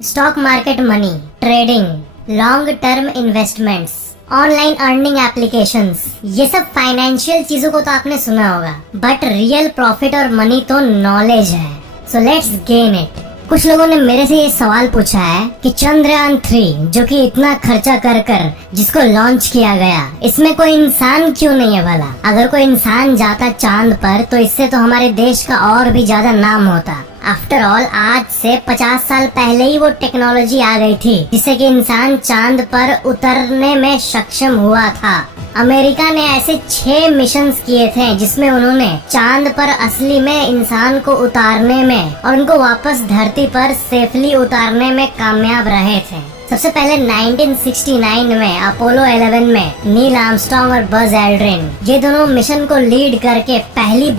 Stock market, money trading, long term investments, online earning applications, ये सब financial चीजों को तो आपने सुना होगा, बट रियल प्रॉफिट और मनी तो नॉलेज है। So let's gain it. कुछ लोगों ने मेरे से ये सवाल पूछा है कि चंद्रयान 3 जो कि इतना खर्चा कर कर जिसको लॉन्च किया गया, इसमें कोई इंसान क्यों नहीं है भला? अगर कोई इंसान जाता चांद पर तो इससे तो हमारे देश का और भी ज्यादा नाम होता। आफ्टर ऑल आज से 50 साल पहले ही वो टेक्नोलॉजी आ गई थी जिससे कि इंसान चांद पर उतरने में सक्षम हुआ था। अमेरिका ने ऐसे 6 मिशंस किए थे जिसमें उन्होंने चांद पर असली में इंसान को उतारने में और उनको वापस धरती पर सेफली उतारने में कामयाब रहे थे। सबसे पहले 1969 में अपोलो 11 में नील आर्मस्ट्रांग और बज एल्ड्रिन ये दोनों मिशन को लीड करके पहली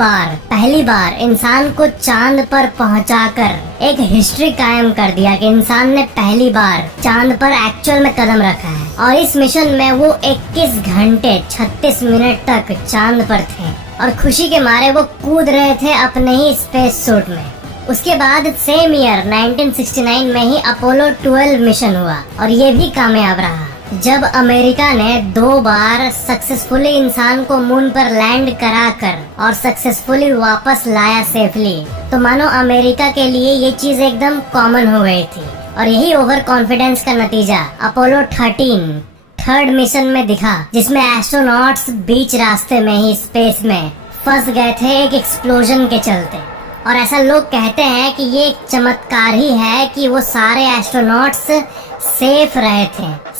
बार इंसान को चांद पर पहुंचाकर एक हिस्ट्री कायम कर दिया कि इंसान ने पहली बार चांद पर एक्चुअल में कदम रखा है। और इस मिशन में वो 21 घंटे 36 मिनट तक चांद पर थे और खुशी के मारे वो कूद रहे थे अपने ही स्पेस सूट में। उसके बाद सेम ईयर 1969 में ही अपोलो 12 मिशन हुआ और ये भी कामयाब रहा। जब अमेरिका ने 2 बार सक्सेसफुली इंसान को मून पर लैंड कराकर और सक्सेसफुली वापस लाया सेफली, तो मानो अमेरिका के लिए ये चीज एकदम कॉमन हो गई थी। और यही ओवर कॉन्फिडेंस का नतीजा अपोलो 13 थर्ड मिशन में दिखा, जिसमें एस्ट्रोनॉट्स बीच रास्ते में ही स्पेस में फंस गए थे एक एक्सप्लोजन के चलते। और ऐसा लोग कहते हैं कि ये एक चमत्कार ही है कि वो सारे एस्ट्रोनॉट्स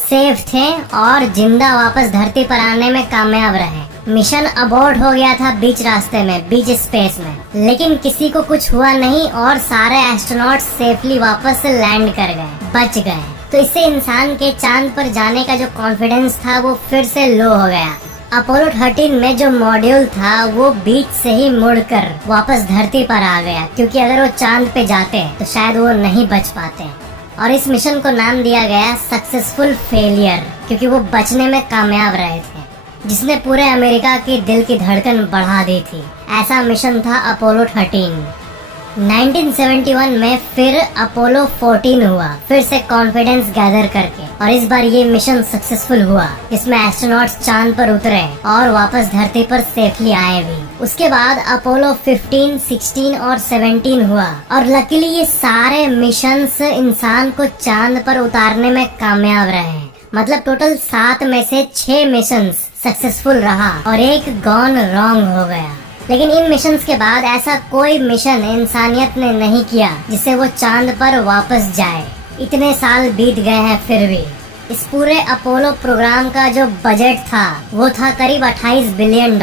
सेफ थे और जिंदा वापस धरती पर आने में कामयाब रहे। मिशन अबॉर्ट हो गया था बीच रास्ते में, बीच स्पेस में, लेकिन किसी को कुछ हुआ नहीं और सारे एस्ट्रोनॉट्स सेफली वापस लैंड कर गए, बच गए। तो इससे इंसान के चांद पर जाने का जो कॉन्फिडेंस था वो फिर से लो हो गया। अपोलो 13 में जो मॉड्यूल था वो बीच से ही मुड़कर वापस धरती पर आ गया, क्योंकि अगर वो चांद पे जाते तो शायद वो नहीं बच पाते। और इस मिशन को नाम दिया गया सक्सेसफुल फेलियर, क्योंकि वो बचने में कामयाब रहे थे, जिसने पूरे अमेरिका की दिल की धड़कन बढ़ा दी थी। ऐसा मिशन था अपोलो 13। 1971 में फिर अपोलो 14 हुआ, फिर से कॉन्फिडेंस गैदर करके, और इस बार ये मिशन सक्सेसफुल हुआ जिसमें एस्ट्रोनॉट्स चांद पर उतरे और वापस धरती पर सेफली आए भी। उसके बाद अपोलो 15, 16 और 17 हुआ और लकीली ये सारे मिशंस इंसान को चांद पर उतारने में कामयाब रहे। मतलब टोटल 7 में से 6 मिशंस सक्सेसफुल रहा और एक गॉन रॉन्ग हो गया। लेकिन इन मिशंस के बाद ऐसा कोई मिशन इंसानियत ने नहीं किया जिससे वो चांद पर वापस जाए। इतने साल बीत गए हैं फिर भी। इस पूरे अपोलो प्रोग्राम का जो बजट था वो था करीब $28 बिलियन।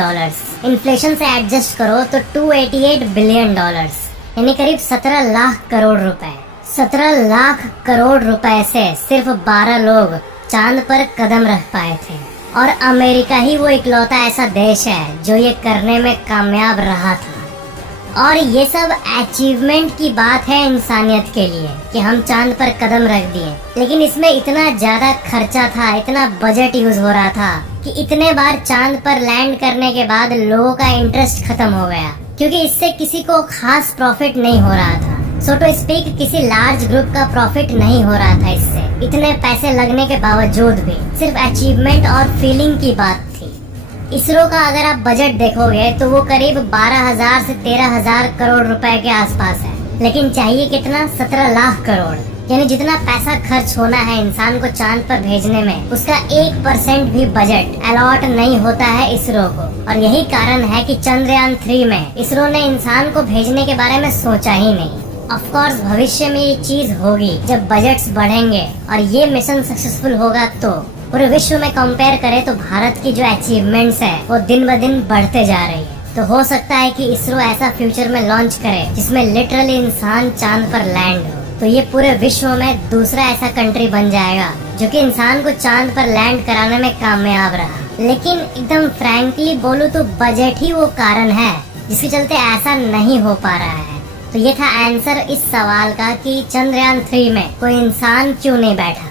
इन्फ्लेशन से एडजस्ट करो तो $288 बिलियन, यानी करीब 17 लाख करोड़ रुपए। 17 लाख करोड़ रुपए से सिर्फ 12 लोग चांद पर कदम रख पाए थे। और अमेरिका ही वो इकलौता ऐसा देश है जो ये करने में कामयाब रहा था। और ये सब अचीवमेंट की बात है इंसानियत के लिए कि हम चांद पर कदम रख दिए, लेकिन इसमें इतना ज्यादा खर्चा था, इतना बजट यूज हो रहा था कि इतने बार चांद पर लैंड करने के बाद लोगों का इंटरेस्ट खत्म हो गया, क्योंकि इससे किसी को खास प्रॉफिट नहीं हो रहा था। सो टू स्पीक, किसी लार्ज ग्रुप का प्रॉफिट नहीं हो रहा था इससे। इतने पैसे लगने के बावजूद भी सिर्फ अचीवमेंट और फीलिंग की बात थी। इसरो का अगर आप बजट देखोगे तो वो करीब 12,000 से 13,000 करोड़ रुपए के आसपास है, लेकिन चाहिए कितना? 17 लाख करोड़। यानी जितना पैसा खर्च होना है इंसान को चांद पर भेजने में, उसका 1% भी बजट अलॉट नहीं होता है इसरो को। और यही कारण है कि चंद्रयान 3 में इसरो ने इंसान को भेजने के बारे में सोचा ही नहीं। ऑफ कोर्स भविष्य में ये चीज होगी जब बजट्स बढ़ेंगे और ये मिशन सक्सेसफुल होगा, तो पूरे विश्व में कंपेयर करें तो भारत की जो अचीवमेंट्स है वो दिन ब दिन बढ़ते जा रही है। तो हो सकता है कि इसरो ऐसा फ्यूचर में लॉन्च करे जिसमें लिटरली इंसान चांद पर लैंड हो, तो ये पूरे विश्व में दूसरा ऐसा कंट्री बन जाएगा जो कि इंसान को चांद पर लैंड कराने में कामयाब रहा। लेकिन एकदम फ्रैंकली बोलूं तो बजट ही वो कारण है जिसके चलते ऐसा नहीं हो पा रहा है। तो ये था आंसर इस सवाल का कि चंद्रयान 3 में कोई इंसान क्यों नहीं बैठा।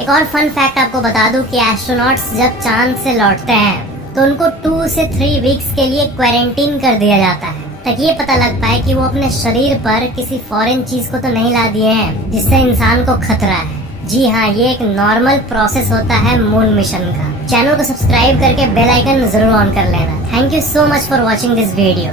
एक और फन फैक्ट आपको बता दूं कि एस्ट्रोनॉट्स जब चांद से लौटते हैं तो उनको 2 से 3 वीक्स के लिए क्वारंटीन कर दिया जाता है, तक ये पता लग पाए कि वो अपने शरीर पर किसी फॉरेन चीज को तो नहीं ला दिए हैं जिससे इंसान को खतरा है। जी हाँ, ये एक नॉर्मल प्रोसेस होता है मून मिशन का। चैनल को सब्सक्राइब करके बेल आइकन जरूर ऑन कर लेना। Thank you so much for watching this video.